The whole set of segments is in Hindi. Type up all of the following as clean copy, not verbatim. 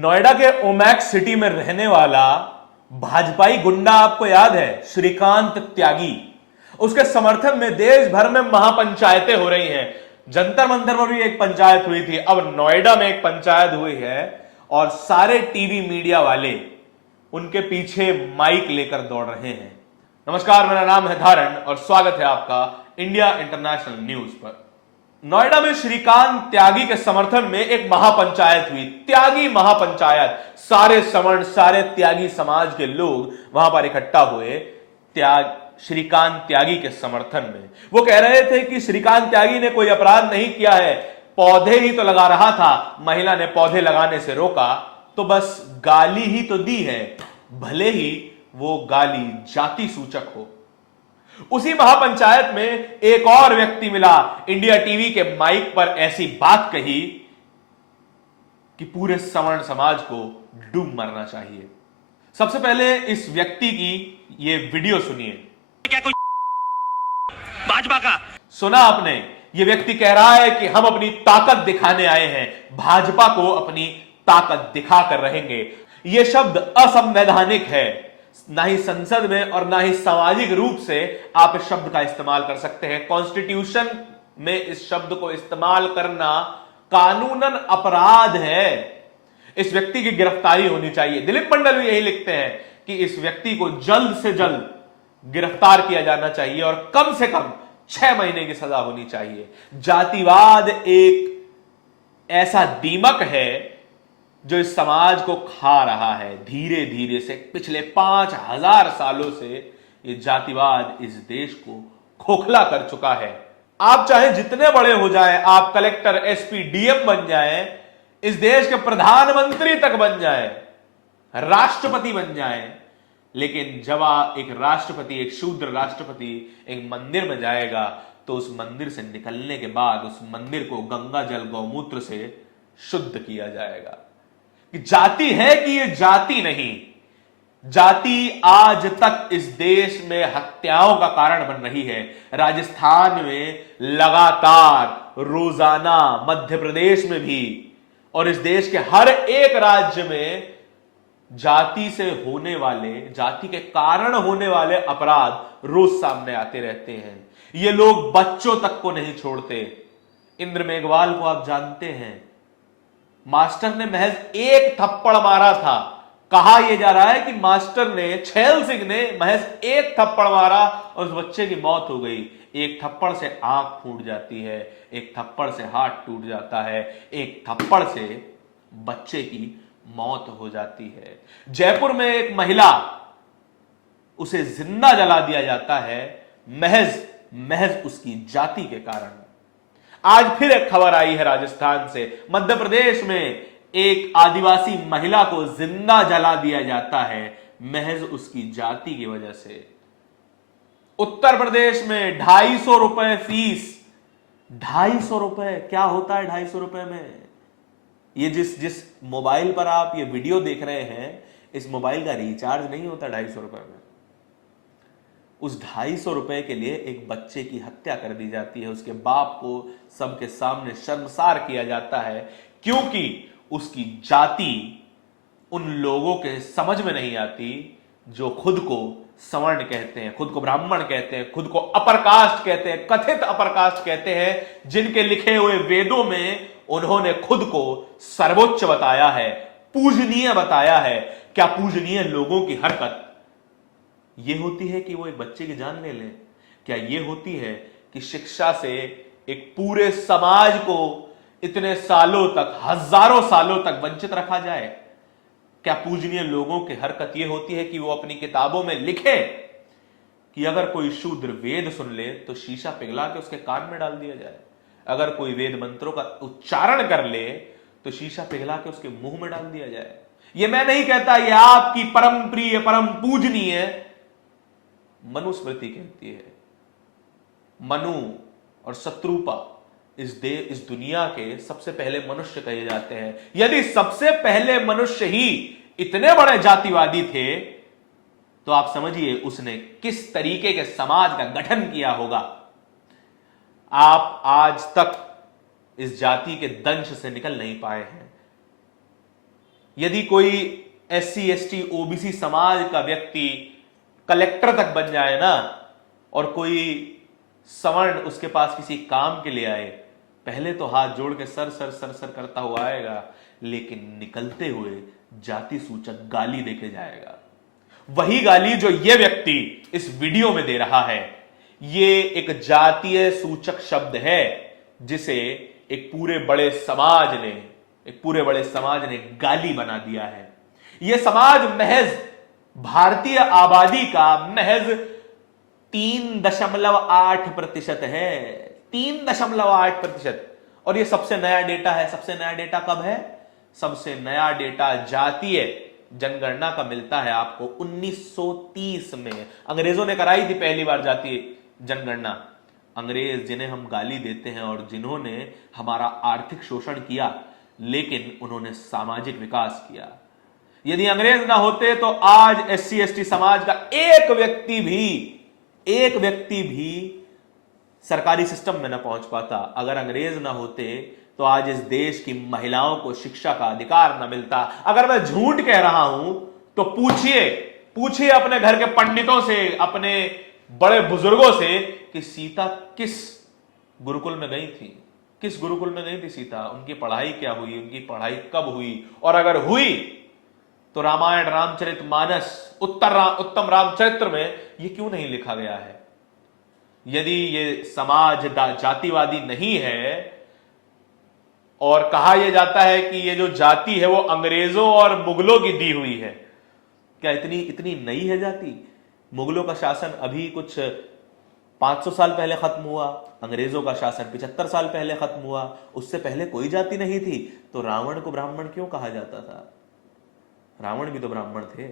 नोएडा के ओमैक्स सिटी में रहने वाला भाजपाई गुंडा आपको याद है, श्रीकांत त्यागी। उसके समर्थन में देश भर में महापंचायतें हो रही हैं। जंतर मंतर पर भी एक पंचायत हुई थी, अब नोएडा में एक पंचायत हुई है और सारे टीवी मीडिया वाले उनके पीछे माइक लेकर दौड़ रहे हैं। नमस्कार, मेरा नाम है धारण और स्वागत है आपका इंडिया इंटरनेशनल न्यूज पर। नोएडा में श्रीकांत त्यागी के समर्थन में एक महापंचायत हुई, त्यागी महापंचायत। सारे सवर्ण, सारे त्यागी समाज के लोग वहां पर इकट्ठा हुए श्रीकांत त्यागी के समर्थन में। वो कह रहे थे कि श्रीकांत त्यागी ने कोई अपराध नहीं किया है, पौधे ही तो लगा रहा था, महिला ने पौधे लगाने से रोका तो बस गाली ही तो दी है, भले ही वो गाली जाति सूचक हो। उसी महापंचायत में एक और व्यक्ति मिला, इंडिया टीवी के माइक पर ऐसी बात कही कि पूरे सवर्ण समाज को डूब मरना चाहिए। सबसे पहले इस व्यक्ति की ये वीडियो सुनिए। क्या कोई भाजपा का सुना आपने? ये व्यक्ति कह रहा है कि हम अपनी ताकत दिखाने आए हैं, भाजपा को अपनी ताकत दिखाकर रहेंगे। यह शब्द असंवैधानिक है, ना ही संसद में और ना ही सामाजिक रूप से आप इस शब्द का इस्तेमाल कर सकते हैं। कॉन्स्टिट्यूशन में इस शब्द को इस्तेमाल करना कानूनन अपराध है। इस व्यक्ति की गिरफ्तारी होनी चाहिए। दिलीप मंडल भी यही लिखते हैं कि इस व्यक्ति को जल्द से जल्द गिरफ्तार किया जाना चाहिए और कम से कम 6 महीने की सजा होनी चाहिए। जातिवाद एक ऐसा दीमक है जो इस समाज को खा रहा है धीरे धीरे से। पिछले 5000 सालों से ये जातिवाद इस देश को खोखला कर चुका है। आप चाहे जितने बड़े हो जाएं, आप कलेक्टर, एसपी, डीएम बन जाएं, इस देश के प्रधानमंत्री तक बन जाएं, राष्ट्रपति बन जाएं, लेकिन जब एक राष्ट्रपति, एक शूद्र राष्ट्रपति एक मंदिर में जाएगा तो उस मंदिर से निकलने के बाद उस मंदिर को गंगा जल, गौमूत्र से शुद्ध किया जाएगा। कि जाति है कि ये जाति नहीं। जाति आज तक इस देश में हत्याओं का कारण बन रही है। राजस्थान में लगातार, रोजाना, मध्य प्रदेश में भी और इस देश के हर एक राज्य में जाति से होने वाले, जाति के कारण होने वाले अपराध रोज सामने आते रहते हैं। ये लोग बच्चों तक को नहीं छोड़ते। इंद्र मेघवाल को आप जानते हैं, मास्टर ने महज एक थप्पड़ मारा था। कहा यह जा रहा है कि मास्टर ने, छैल सिंह ने महज एक थप्पड़ मारा और उस बच्चे की मौत हो गई। एक थप्पड़ से आंख फूट जाती है, एक थप्पड़ से हाथ टूट जाता है, एक थप्पड़ से बच्चे की मौत हो जाती है। जयपुर में एक महिला, उसे जिंदा जला दिया जाता है महज उसकी जाति के कारण। आज फिर एक खबर आई है राजस्थान से। मध्य प्रदेश में एक आदिवासी महिला को जिंदा जला दिया जाता है महज उसकी जाति की वजह से। उत्तर प्रदेश में 250 रुपए फीस। 250 रुपए क्या होता है 250 रुपए में? ये जिस मोबाइल पर आप ये वीडियो देख रहे हैं, इस मोबाइल का रिचार्ज नहीं होता 250 रुपए में। उस 250 रुपए के लिए एक बच्चे की हत्या कर दी जाती है। उसके बाप को सबके सामने शर्मसार किया जाता है क्योंकि उसकी जाति उन लोगों के समझ में नहीं आती जो खुद को सवर्ण कहते हैं, खुद को ब्राह्मण कहते हैं, खुद को अपर कास्ट कहते हैं, कथित अपर कास्ट कहते हैं, जिनके लिखे हुए वेदों में उन्होंने खुद को सर्वोच्च बताया है, पूजनीय बताया है। क्या पूजनीय लोगों की हरकत यह होती है कि वो एक बच्चे की जान ले लें? क्या यह होती है कि शिक्षा से एक पूरे समाज को इतने सालों तक, हजारों सालों तक वंचित रखा जाए? क्या पूजनीय लोगों की हरकत यह होती है कि वो अपनी किताबों में लिखे कि अगर कोई शूद्र वेद सुन ले तो शीशा पिघला के उसके कान में डाल दिया जाए, अगर कोई वेद मंत्रों का उच्चारण कर ले तो शीशा पिघला के उसके मुंह में डाल दिया जाए? यह मैं नहीं कहता, यह आपकी परम प्रिय, परम पूजनीय मनुस्मृति कहती है। मनु और शत्रुपा इस दुनिया के सबसे पहले मनुष्य कहे जाते हैं। यदि सबसे पहले मनुष्य ही इतने बड़े जातिवादी थे तो आप समझिए उसने किस तरीके के समाज का गठन किया होगा। आप आज तक इस जाति के दंश से निकल नहीं पाए हैं। यदि कोई SC ST OBC समाज का व्यक्ति कलेक्टर तक बन जाए ना, और कोई सवर्ण उसके पास किसी काम के लिए आए, पहले तो हाथ जोड़ के सर सर सर सर करता हुआ आएगा, लेकिन निकलते हुए जाति सूचक गाली देके जाएगा। वही गाली जो ये व्यक्ति इस वीडियो में दे रहा है, ये एक जातीय सूचक शब्द है, जिसे एक पूरे बड़े समाज ने गाली बना दिया है। यह समाज महज भारतीय आबादी का महज 3.8% है, 3.8%। और यह सबसे नया डेटा है। सबसे नया डेटा कब है? सबसे नया डेटा जातीय जनगणना का मिलता है आपको 1930 में। अंग्रेजों ने कराई थी पहली बार जातीय जनगणना। अंग्रेज जिन्हें हम गाली देते हैं और जिन्होंने हमारा आर्थिक शोषण किया, लेकिन उन्होंने सामाजिक विकास किया। यदि अंग्रेज ना होते तो आज SC ST समाज का एक व्यक्ति भी सरकारी सिस्टम में ना पहुंच पाता। अगर अंग्रेज ना होते तो आज इस देश की महिलाओं को शिक्षा का अधिकार ना मिलता। अगर मैं झूठ कह रहा हूं तो पूछिए अपने घर के पंडितों से, अपने बड़े बुजुर्गों से कि सीता किस गुरुकुल में गई थी, किस गुरुकुल में गई थी सीता, उनकी पढ़ाई क्या हुई, उनकी पढ़ाई कब हुई, और अगर हुई तो रामायण रामचरितमानस उत्तम रामचरित्र में ये क्यों नहीं लिखा गया है। यदि ये समाज जातिवादी नहीं है और कहा यह जाता है कि ये जो जाति है वो अंग्रेजों और मुगलों की दी हुई है, क्या इतनी नई है जाति? मुगलों का शासन अभी कुछ 500 साल पहले खत्म हुआ, अंग्रेजों का शासन 75 साल पहले खत्म हुआ, उससे पहले कोई जाति नहीं थी। तो रावण को ब्राह्मण क्यों कहा जाता था? रावण भी तो ब्राह्मण थे,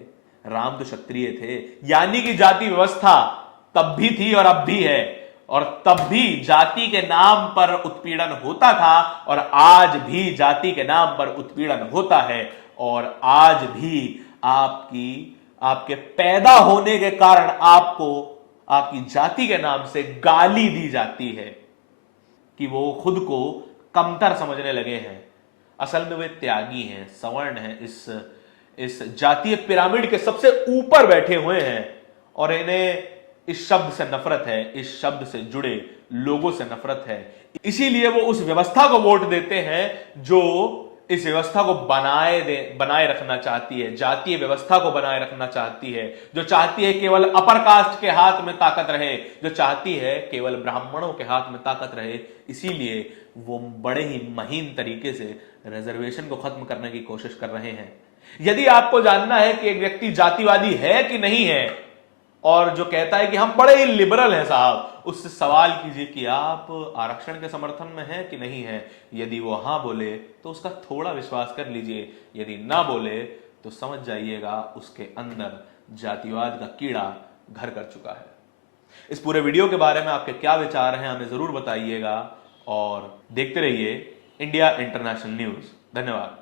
राम तो क्षत्रिय थे। यानी कि जाति व्यवस्था तब भी थी और अब भी है, और तब भी जाति के नाम पर उत्पीड़न होता था, और आज भी जाति के नाम पर उत्पीड़न होता है, और आज भी आपके पैदा होने के कारण आपको आपकी जाति के नाम से गाली दी जाती है कि वो खुद को कमतर समझने लगे हैं। असल में वे त्यागी हैं, सवर्ण हैं, इस जातीय पिरामिड के सबसे ऊपर बैठे हुए हैं, और इन्हें इस शब्द से नफरत है, इस शब्द से जुड़े लोगों से नफरत है। इसीलिए वो उस व्यवस्था को वोट देते हैं जो इस व्यवस्था को बनाए रखना चाहती है, जातीय व्यवस्था को बनाए रखना चाहती है, जो चाहती है केवल अपर कास्ट के हाथ में ताकत रहे, जो चाहती है केवल ब्राह्मणों के हाथ में ताकत रहे। इसीलिए वो बड़े ही महीन तरीके से रिजर्वेशन को खत्म करने की कोशिश कर रहे हैं। यदि आपको जानना है कि एक व्यक्ति जातिवादी है कि नहीं है, और जो कहता है कि हम बड़े ही लिबरल हैं साहब, उससे सवाल कीजिए कि आप आरक्षण के समर्थन में हैं कि नहीं है। यदि वो हां बोले तो उसका थोड़ा विश्वास कर लीजिए, यदि ना बोले तो समझ जाइएगा उसके अंदर जातिवाद का कीड़ा घर कर चुका है। इस पूरे वीडियो के बारे में आपके क्या विचार हैं हमें जरूर बताइएगा, और देखते रहिए इंडिया इंटरनेशनल न्यूज। धन्यवाद।